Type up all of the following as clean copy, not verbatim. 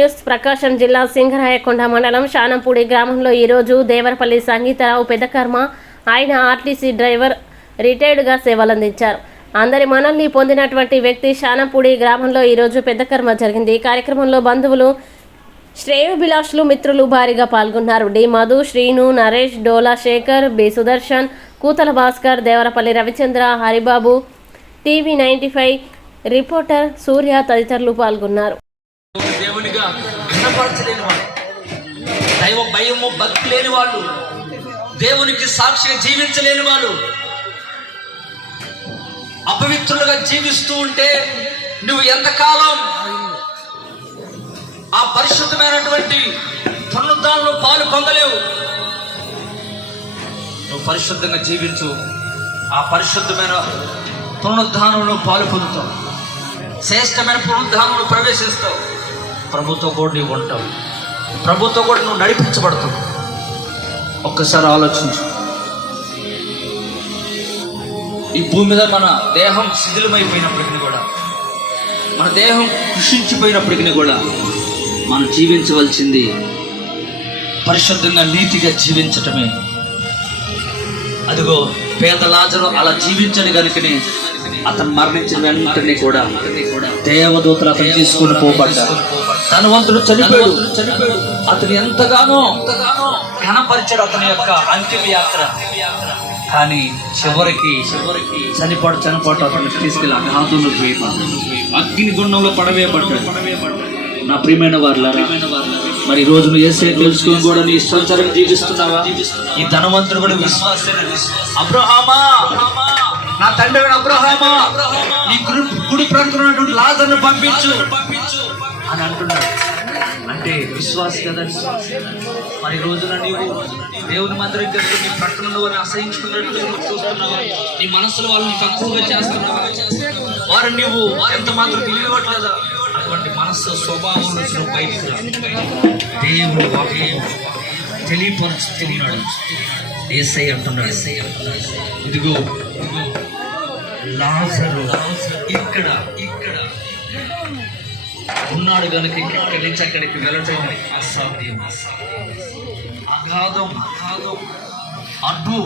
News. ప్రకాశం జిల్లా సింగరాయకొండ మండలం శానంపూడి గ్రామంలో ఈరోజు దేవరపల్లి సంగీతరావు పెద్దకర్మ. ఆయన ఆర్టీసీ డ్రైవర్, రిటైర్డ్గా సేవలందించారు. అందరి మనల్ని పొందినటువంటి వ్యక్తి. శానంపూడి గ్రామంలో ఈరోజు పెద్దకర్మ జరిగింది. ఈ కార్యక్రమంలో బంధువులు, శ్రేయోభిలాషులు, మిత్రులు భారీగా పాల్గొన్నారు. D Madhu, Srinu, Naresh, Dola Sekhar, B Sudarshan, Kuthala Bhaskar, Devarapalli Ravichandra, Haribabu, TV 95 reporter Surya తదితరులు పాల్గొన్నారు. దేవునిగా వినపరచలేని వాళ్ళు, దైవ భయము భక్తి లేని వాళ్ళు, దేవునికి సాక్షిగా జీవించలేని వాళ్ళు, అపవిత్రులుగా జీవిస్తూ ఉంటే నువ్వు ఎంతకాలం ఆ పరిశుద్ధమైనటువంటి పునరుద్ధరణలో పాలు పొందలేవు. నువ్వు పరిశుద్ధంగా జీవించు, ఆ పరిశుద్ధమైన పునరుద్ధరణలో పాలు పొందుతావు, శ్రేష్టమైన పునరుద్ధరణలో ప్రవేశిస్తావు. ప్రభుతో కూడా నీవు ఉంటావు, ప్రభుతో కూడా నువ్వు నడిపించబడతావు. ఒక్కసారి ఆలోచించు. ఈ భూమి మీద మన దేహం శిథిలమైపోయినప్పటికీ కూడా, మన దేహం కృషించిపోయినప్పటికీ కూడా మనం జీవించవలసింది పరిశుద్ధంగా, నీతిగా జీవించటమే. అదిగో పేద లాజరు అలా జీవించని కనుకనే అతను మరణించిన వెంటనే కూడా దేవదూతలు అతను తీసుకుని పోబడ్డారు. ధనవంతుడు చనిపోయాడు. అతను ఎంతగానో ఘనపరిచాడు అతని యొక్క అంతిమ యాత్ర. కానీ చివరికి చనిపోవడం అతను తీసుకెళ్ళి అగాధంలో వేయబడ్డాడు, అగ్ని గుండంలో పడవేయబడ్డాడు. నా ప్రియమైన వారులారా, మరి రోజు నువ్వు యేసయ్య తెలుసుకుని కూడా నీ ఇష్టానుసారంగా జీవిస్తున్నావా? ఈ ధనవంతుడు కూడా విశ్వాసే. అబ్రహామా, నా తండ్రి అబ్రహామా, నీ గుడి ప్రక్కన ఉన్నటువంటి లాజరును పంపించు అని అంటున్నాడు. అంటే విశ్వాసం కదా. మరి రోజున నీవు దేవుని మందిరం దగ్గర నీ ప్రక్కన వారిని అసహించుకున్నట్టు చూస్తున్నావా? నీ మనసులో వాళ్ళని తక్కువగా చేస్తున్నావా? వారు నీవు ఎంత మాత్రం తెలియవట్లేదా? అటువంటి మనస్సు స్వభావం నుంచి నువ్వు బయటకు దేవుడు తెలియపరుచుతున్నాడు. యేసయ్య అంటున్నాడు, ఇదిగో లాజరు ఇక్కడ ఉన్నాడు కనుక ఇక్కడి నుంచి అక్కడికి వెళ్ళటం అసాధ్యం, అగాధం, అడ్డు.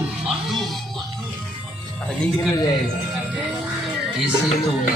ఎందుకంటే యేసయ్యతో ఉన్న